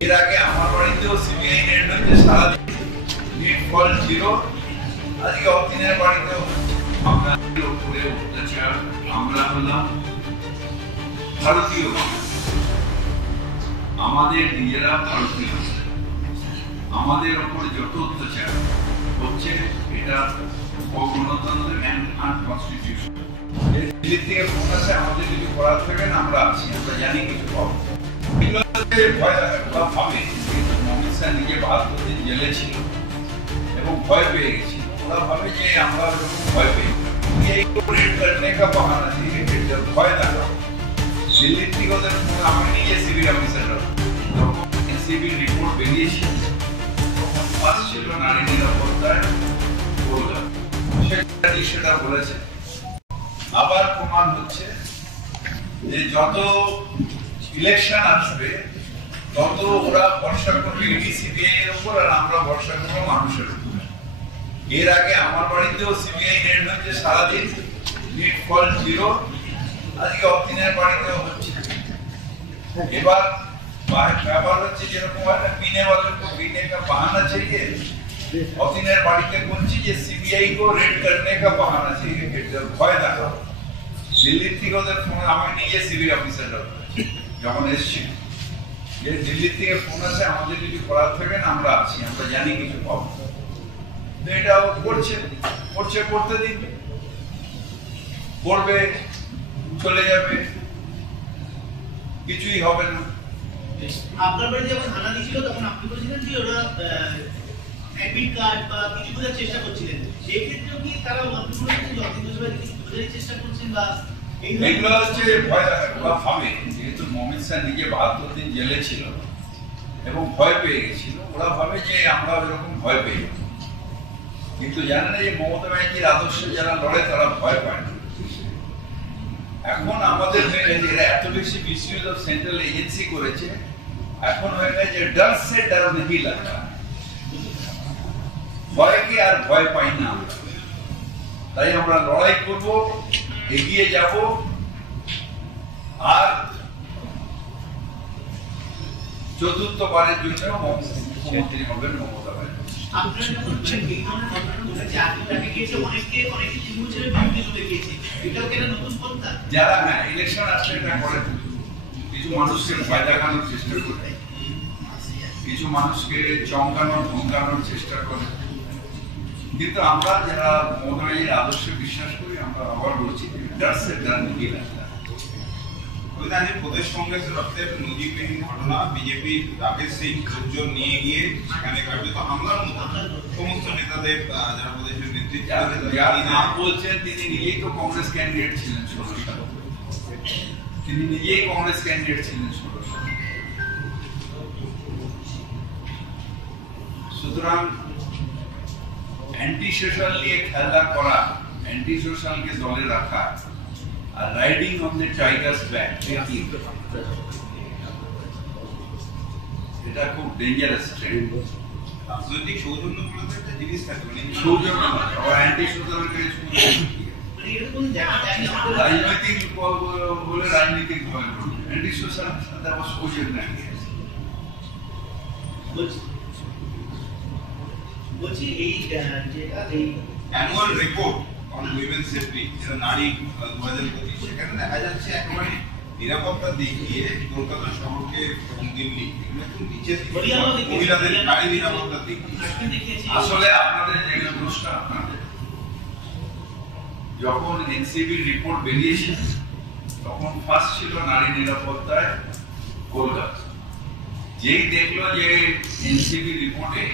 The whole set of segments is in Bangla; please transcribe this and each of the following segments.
এর আগে আমার বাড়িতেও সিবিআই রেড হয়েছে, সারাদিন নেট ফল ছিল। আজকে অতীনের বাড়িতেও আমরা উপরে অত্যাচার, আমরা হলাম ভারতীয়, আমাদের নিজেরা ভারতীয়, আমাদের ওপর যত অত্যাচার হচ্ছে এটা অগণতন্ত্রের আনকনস্টিটিউশন। দিল্লি থেকে ফোন আছে, আমাদের যদি করার থাকেন আমরা আছি, আমরা জানি কিছু পাবো। ভয় ভাবে মমিত শাহ নিজে ৭২ দিন জেলে ছিল এবং ভয় পেয়ে গেছিল। ওরা ভাবে যে আমরা ওরকম ভয় পেয়ে বাহানা ভয় দেখাবো। দিল্লির থেকে ওদের আমি নিজে সিভিল অফিসাররা যখন এনসিবির রিপোর্ট বেরিয়েছিল তখন ফার্স্ট ছিল নারী নিরাপত্তায় সেটা বলেছে। আবার প্রমাণ হচ্ছে যে যত ইলেকশন আসবে তত ওরা ভরসা করবে ইডি সিবিআই এর উপর, আর আমরা ভরসা করবো মানুষের উপর। এর আগে আমার বাড়িতেও সিবিআই রেড হয়েছে, সারাদিন নেট ফল ছিল। আজকে অতীনের বাড়িতেও হচ্ছে। এবার ব্যাপার হচ্ছে যেরকম হয় না, পিনে পিনে কা বাহানা চাইয়ে, অতীনের বাড়িতে বলছি যে সিবিআই কো রেড করনে কা বাহানা চাইয়ে, ভয় দেখাবো। দিল্লির থেকে ওদের ফোন, আমি নিজে সিভিল অফিসাররা যখন এসছি যে দিল্লির থেকে ফোন আছে, আমাদের যদি করার থাকেন আমরা আছি, আমরা জানি কিছু পাবো। এটা করছে করতে দিন, করবে, চলে যাবে, কিছুই হবে না। আপনার বাড়ি যখন হানা দিয়েছিল তখন আপনি বলছিলেন যে ওরা অ্যাডমিট কার্ড বা কিছু বোঝার চেষ্টা করছিলেন, সেই ক্ষেত্রেও কি তারা বোঝার চেষ্টা করছেন বা এগুলো হচ্ছে ভয় ভাবে, যেহেতু মমিত শাহ নিজে ৭২ দিন জেলে ছিল এবং ভয় পেয়ে গেছিল, ওরা ভাবে যে আমরা ওইরকম ভয় পেয়ে গেছি। কিন্তু জানেন যে মমতা ব্যানার্জির আদর্শে যারা লড়ে তারা ভয় পায় না। এখন আমাদের এত বেশি মিসইউজ অফ সেন্ট্রাল এজেন্সি করেছে, এখন হয়ে গেছে যে ডর সে ডর নেই লাগা, ভয়কে আর ভয় পাই না। তাই আমরা লড়াই করব, এগিয়ে যাব, আর চতুর্থবারের জন্য মুখ্যমন্ত্রী হবেন মমতা ব্যানার্জি। যারা ইলেকশন আসলে এটা করে, কিছু মানুষকে ভয় দেখানোর চেষ্টা করে, কিছু মানুষকে চমকানোর ধমকানোর চেষ্টা করে। কিন্তু আমরা যারা মমতা ব্যানার্জির আদর্শে বিশ্বাস করি, আমরা আবার বলছি প্রদেশ কংগ্রেসের রক্তের নজিরবিহীন ঘটনা, বিজেপি রাকেশ সিং লোকজন নিয়ে গিয়ে সেখানে কার্যত হামলার মতো সমস্ত নেতাদের যারা প্রদেশের নেতৃত্ব বলছেন, তিনি নিজেই তো কংগ্রেস ক্যান্ডিডেট ছিলেন ১৬ সালে, তিনি নিজেই কংগ্রেস ক্যান্ডিডেট ছিলেন ১৬ সালে। সুতরাং অ্যান্টি সোশ্যাল নিয়ে খেলা করা, অ্যান্টি সোশ্যালকে দলে রাখা, আর riding on the tiger's back, এটা খুব ডেঞ্জারাস ট্রেন্ড। রাজনৈতিক সৌজন্য বলে একটা জিনিস থাকে, মানে সৌজন্য অ্যান্টি সোশ্যালকে রাজনৈতিক বলে রাজনৈতিক ভয়, অ্যান্টি সোশ্যাল সাথে আবার সৌজন্য বলছি এই annual report on women safety, যেটা নারী 2025, সেখানে দেখা যাচ্ছে একেবারে নিরাপত্তা দিক দিয়ে কলকাতা শহরকে এবং দিল্লি একটু নিচে মহিলাদের নারী নিরাপত্তার দিক আসলে আপনাদের যে দোষটা, আপনাদের যখন এনসিবির রিপোর্ট বেরিয়েছে তখন ফার্স্ট ছিল নারী নিরাপত্তায় কলকাতা। যেই দেখলো যে এনসিবি রিপোর্টে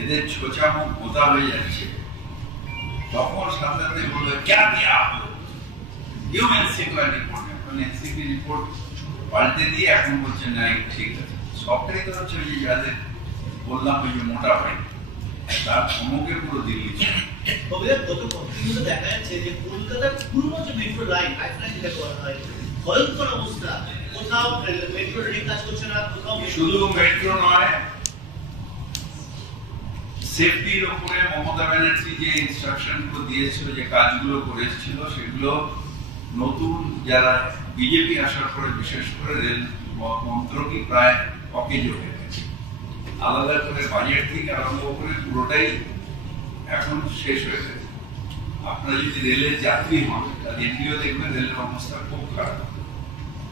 এদের ছোচা মুখ বোতা হয়ে যাচ্ছে, তখন সাথে বললো ক্যা দিয়া ইউ এনসিবি রিপোর্ট, এখন এনসিবি রিপোর্ট পাল্টে দিয়ে এখন বলছে না ঠিক আছে। সবটাই তো হচ্ছে ওই যে যাদের বললাম ওই যে মোটা ভাই, তার সমকে পুরো দিল্লি দেখা যাচ্ছে যে কলকাতার পুরনো যে মেট্রো লাইন যেটা করা হয়, ভয়ঙ্কর অবস্থা, কোথাও মেট্রো রেল কাজ করছে না, কোথাও শুধু মেট্রো নয়, সেফটির উপরে মমতা ব্যানার্জি যে ইনস্ট্রাকশন গুলো দিয়েছিল, যে কাজগুলো করেছিল, সেগুলো নতুন যারা বিজেপি আসার পরে বিশেষ করে রেল মন্ত্রকই প্রায় অকেজো হয়ে গেছে। আলাদা করে বাজেট থেকে আরম্ভ করে পুরোটাই এখন শেষ হয়ে গেছে। আপনারা যদি রেলের যাত্রী হন তাহলে এমনিও দেখবেন রেলের অবস্থা খুব খারাপ।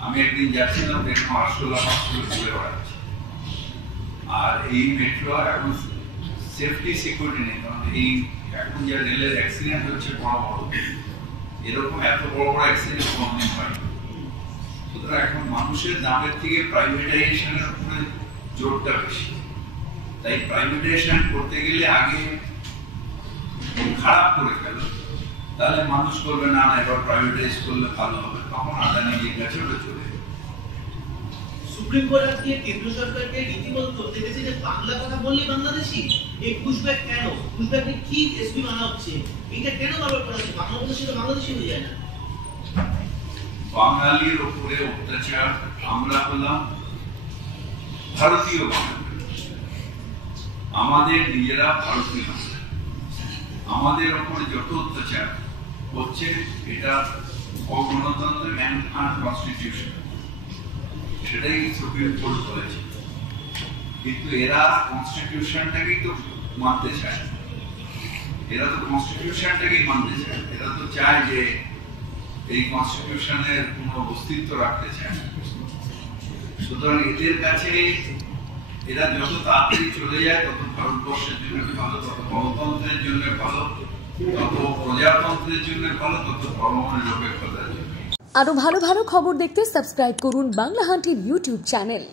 আমি একদিন যাচ্ছিলাম, দেখলাম আরশোলা ঘুরে বেড়াচ্ছে। আর এই মেট্রো এখন সেফটি সিকিউরিটি নেই, কারণ এই এখন যা রেলের অ্যাক্সিডেন্ট হচ্ছে বড় বড়, এরকম এত বড় বড় অ্যাক্সিডেন্ট কোনোদিন হয়নি। সুতরাং এখন মানুষের দামের থেকে প্রাইভেটাইজেশনের উপরে জোরটা বেশি। তাই প্রাইভেটাইজেশন করতে গেলে আগে খারাপ করে গেল, তাহলে মানুষ বলবে না না এবার প্রাইভেটাইজ করলে ভালো হবে, তখন আদানির কাছে ওটা চলে যাবে। সুপ্রিম কোর্ট আজকে কেন্দ্র সরকারকে রীতিমতো করতে গেছে যে বাংলা কথা বললেই বাংলাদেশি। এই পুশব্যাক কেন? পুশব্যাকে কি এসপি মানা হচ্ছে? এটা কেন বারবার করা হচ্ছে? বাংলাদেশি তো বাংলাদেশি হয়ে যায় না। বাঙালির উপরে অত্যাচার, আমরা হলাম ভারতীয় বাঙালি, আমাদের নিজেরা ভারতীয়, আমাদের উপরে যত অত্যাচার হচ্ছে এটা অগণতন্ত্র কনস্টিটিউশন, সেটাই সুপ্রিম কোর্ট বলেছে। কিন্তু এরা কনস্টিটিউশনটাকেই তো মানতে চায়, এরা তো কনস্টিটিউশনটাকেই মানতে চায়, এরা তো চায় যে এই কনস্টিটিউশনের কোনো অস্তিত্ব রাখতে চায়। সুতরাং এদের কাছে এরা যত তাড়াতাড়ি চলে যায় তত ভারতবর্ষের জন্য ভালো, তত গণতন্ত্রের জন্য ভালো, তত প্রজাতন্ত্রের জন্য ভালো, তত ধর্মনিরপেক্ষতার জন্য। আরো ভালো ভালো খবর দেখতে সাবস্ক্রাইব করুন বাংলা হান্টের ইউটিউব চ্যানেল।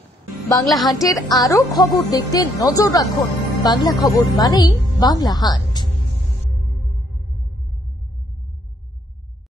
বাংলা হান্টের আরো খবর দেখতে নজর রাখুন। বাংলা খবর মানেই বাংলা হান্ট।